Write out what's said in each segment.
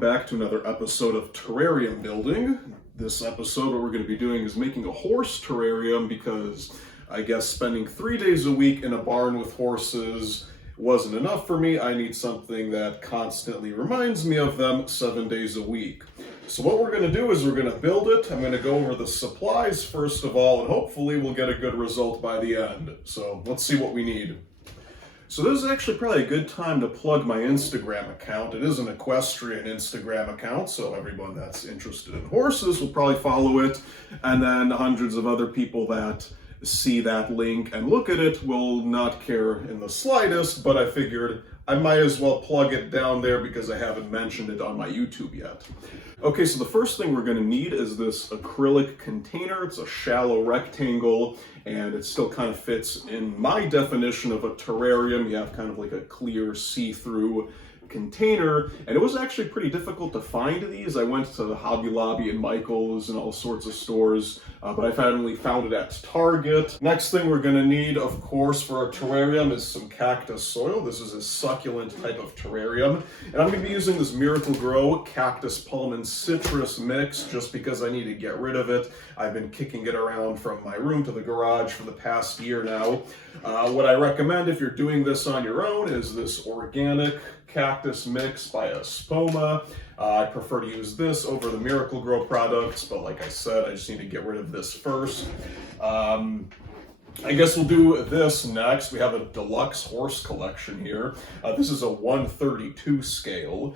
back to another episode of terrarium building. This episode, what we're going to be doing is making a horse terrarium because I guess spending 3 days a week in a barn with horses wasn't enough for me. I need something that constantly reminds me of them 7 days a week. So what we're going to do is we're going to build it. I'm going to go over the supplies first of all, and hopefully we'll get a good result by the end. So let's see what we need. So this is actually probably a good time to plug my Instagram account. It is an equestrian Instagram account, so everyone that's interested in horses will probably follow it. And then hundreds of other people that see that link and look at it will not care in the slightest, but I figured I might as well plug it down there because I haven't mentioned it on my YouTube yet. Okay, so the first thing we're going to need is this acrylic container. It's a shallow rectangle, and it still kind of fits in my definition of a terrarium. You have kind of like a clear see-through container, and it was actually pretty difficult to find these. I went to the Hobby Lobby and Michael's and all sorts of stores, but I finally found it at Target. Next thing we're going to need, of course, for a terrarium is some cactus soil. This is a succulent type of terrarium, and I'm going to be using this Miracle-Gro Cactus Palm and Citrus mix just because I need to get rid of it. I've been kicking it around from my room to the garage for the past year now. What I recommend if you're doing this on your own is this organic cactus mix by Espoma. I prefer to use this over the Miracle-Gro products, but like I said, I just need to get rid of this first. I guess we'll do this next. We have a deluxe horse collection here. This is a 1/32 scale.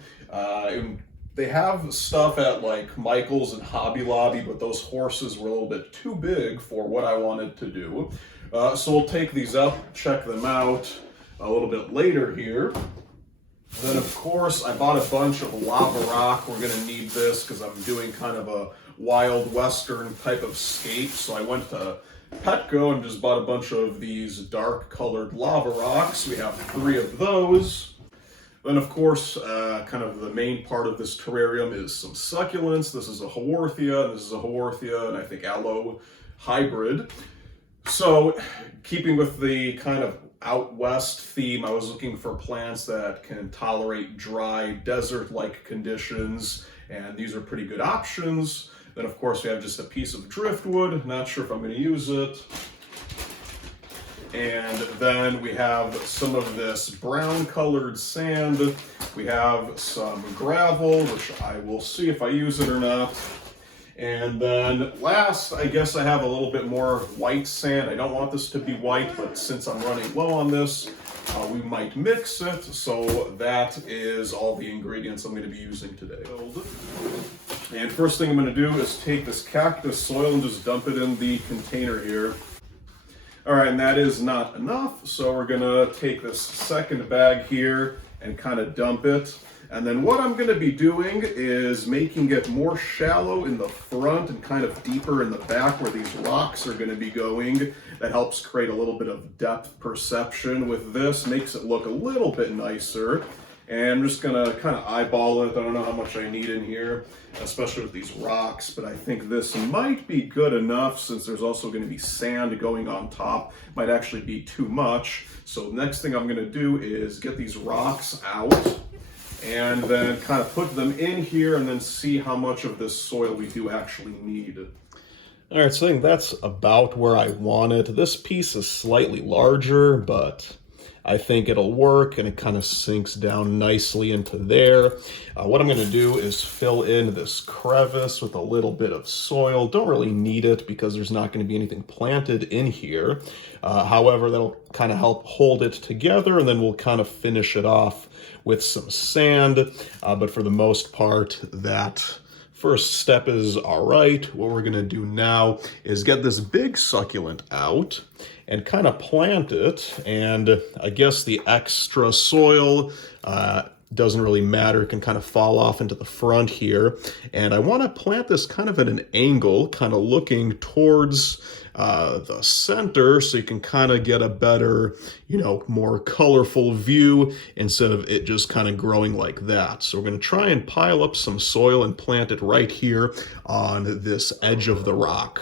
They have stuff at like Michael's and Hobby Lobby, but those horses were a little bit too big for what I wanted to do. So we'll take these up, check them out a little bit later here. Then of course I bought a bunch of lava rock. We're gonna need this because I'm doing kind of a wild western type of scape. So I went to Petco and just bought a bunch of these dark colored lava rocks. We have 3 of those. Then of course, kind of the main part of this terrarium is some succulents. This is a Haworthia, this is a Haworthia, and I think aloe hybrid. So keeping with the kind of out west theme, I was looking for plants that can tolerate dry desert-like conditions, and these are pretty good options. Then of course we have just a piece of driftwood, not sure if I'm going to use it. And then we have some of this brown colored sand. We have some gravel, which I will see if I use it or not. And then last, I guess I have a little bit more white sand. I don't want this to be white, but since I'm running low on this, we might mix it. So that is all the ingredients I'm going to be using today. And first thing I'm going to do is take this cactus soil and just dump it in the container here. All right, and that is not enough. So we're going to take this second bag here and kind of dump it. And then what I'm going to be doing is making it more shallow in the front and kind of deeper in the back where these rocks are going to be going. That helps create a little bit of depth perception with this, makes it look a little bit nicer. And I'm just going to kind of eyeball it. I don't know how much I need in here, especially with these rocks, but I think this might be good enough since there's also going to be sand going on top. Might actually be too much. So next thing I'm going to do is get these rocks out and then kind of put them in here and then see how much of this soil we do actually need. All right, so I think that's about where I want it. This piece is slightly larger, but I think it'll work and it kind of sinks down nicely into there. What I'm gonna do is fill in this crevice with a little bit of soil. Don't really need it because there's not gonna be anything planted in here. However, that'll kind of help hold it together, and then we'll kind of finish it off with some sand. But for the most part, that first step is all right. What we're gonna do now is get this big succulent out and kind of plant it. And I guess the extra soil doesn't really matter. It can kind of fall off into the front here. And I want to plant this kind of at an angle, kind of looking towards the center, so you can kind of get a better, more colorful view instead of it just kind of growing like that. So we're going to try and pile up some soil and plant it right here on this edge of the rock.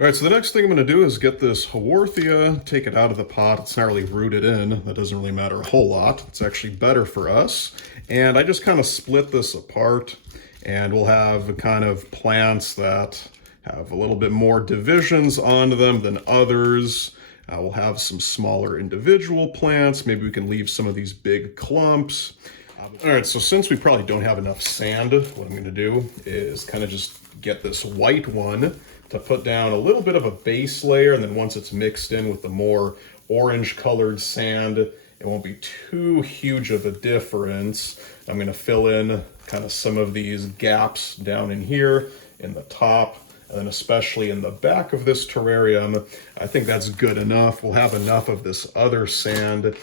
All right, so the next thing I'm going to do is get this Haworthia, take it out of the pot. It's not really rooted in. That doesn't really matter a whole lot. It's actually better for us. And I just kind of split this apart, and we'll have kind of plants that have a little bit more divisions on them than others. We'll have some smaller individual plants. Maybe we can leave some of these big clumps. All right, so since we probably don't have enough sand, what I'm going to do is kind of just get this white one to put down a little bit of a base layer, and then once it's mixed in with the more orange colored sand, it won't be too huge of a difference. I'm going to fill in kind of some of these gaps down in here in the top, and especially in the back of this terrarium. I think that's good enough. We'll have enough of this other sand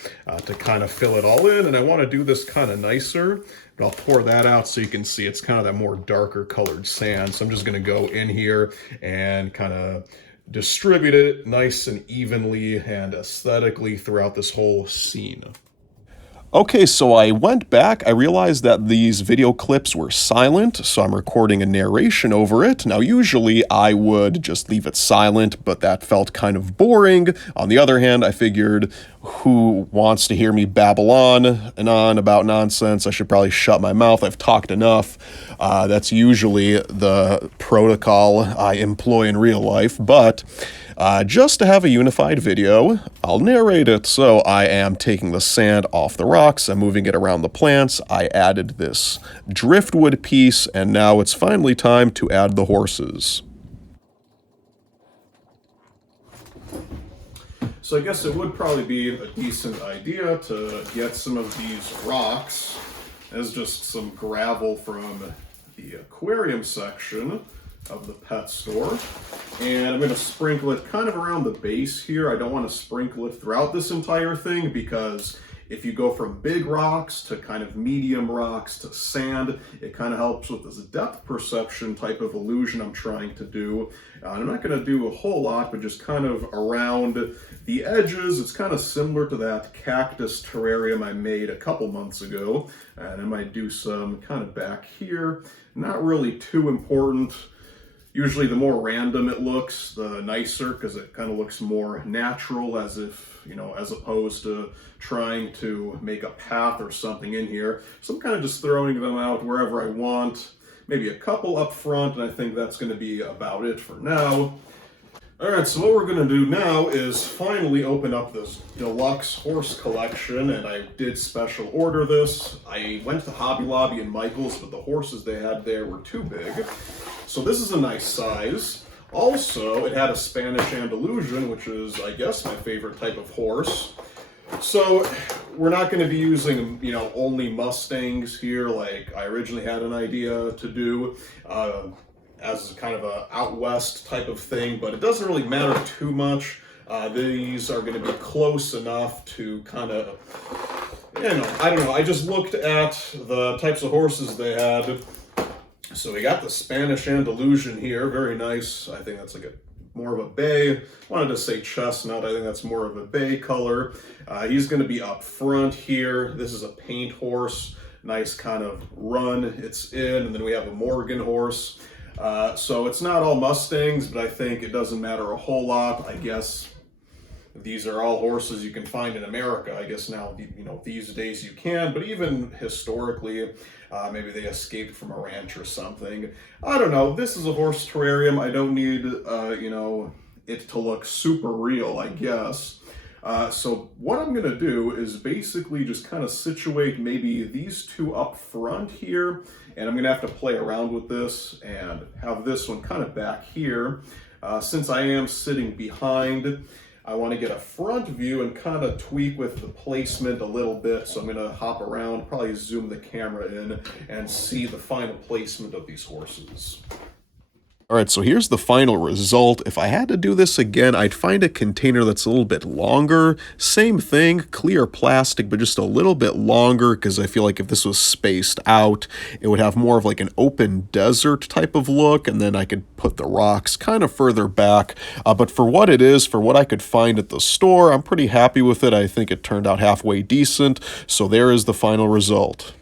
to kind of fill it all in, and I want to do this kind of nicer. But I'll pour that out so you can see it's kind of that more darker colored sand. So I'm just going to go in here and kind of distribute it nice and evenly and aesthetically throughout this whole scene. Okay, so I went back. I realized that these video clips were silent, so I'm recording a narration over it. Now, usually I would just leave it silent, but that felt kind of boring. On the other hand, I figured, who wants to hear me babble on and on about nonsense? I should probably shut my mouth. I've talked enough. That's usually the protocol I employ in real life, but just to have a unified video, I'll narrate it. So I am taking the sand off the rocks, I'm moving it around the plants, I added this driftwood piece, and now it's finally time to add the horses. So I guess it would probably be a decent idea to get some of these rocks as just some gravel from the aquarium section of the pet store. And I'm going to sprinkle it kind of around the base here. I don't want to sprinkle it throughout this entire thing, because if you go from big rocks to kind of medium rocks to sand, it kind of helps with this depth perception type of illusion I'm trying to do. I'm not going to do a whole lot, but just kind of around the edges. It's kind of similar to that cactus terrarium I made a couple months ago. And I might do some kind of back here. Not really too important. Usually the more random it looks, the nicer, because it kind of looks more natural, as if, you know, as opposed to trying to make a path or something in here. So I'm kind of just throwing them out wherever I want. Maybe a couple up front, and I think that's going to be about it for now. All right, so what we're going to do now is finally open up this deluxe horse collection, and I did special order this. I went to Hobby Lobby and Michael's, but the horses they had there were too big. So this is a nice size. Also, it had a Spanish Andalusian, which is, I guess, my favorite type of horse. So we're not going to be using, you know, only Mustangs here like I originally had an idea to do. As kind of a out west type of thing, but it doesn't really matter too much. These are going to be close enough to kind of, you know, I don't know. I just looked at the types of horses they had. So we got the Spanish Andalusian here, very nice. I think that's like more of a bay. Wanted to say chestnut. I think that's more of a bay color. He's going to be up front here. This is a paint horse, nice kind of run. It's in, and then we have a Morgan horse. So it's not all Mustangs, but I think it doesn't matter a whole lot. I guess these are all horses you can find in America. I guess now, you know, these days you can, but even historically, maybe they escaped from a ranch or something. I don't know. This is a horse terrarium. I don't need, you know, it to look super real, I guess. So what I'm going to do is basically just kind of situate maybe these two up front here, and I'm going to have to play around with this and have this one kind of back here. Since I am sitting behind, I want to get a front view and kind of tweak with the placement a little bit. So I'm going to hop around, probably zoom the camera in and see the final placement of these horses. All right, so here's the final result. If I had to do this again, I'd find a container that's a little bit longer. Same thing, clear plastic, but just a little bit longer, because I feel like if this was spaced out, it would have more of like an open desert type of look, and then I could put the rocks kind of further back. But for what it is, for what I could find at the store, I'm pretty happy with it. I think it turned out halfway decent. So there is the final result.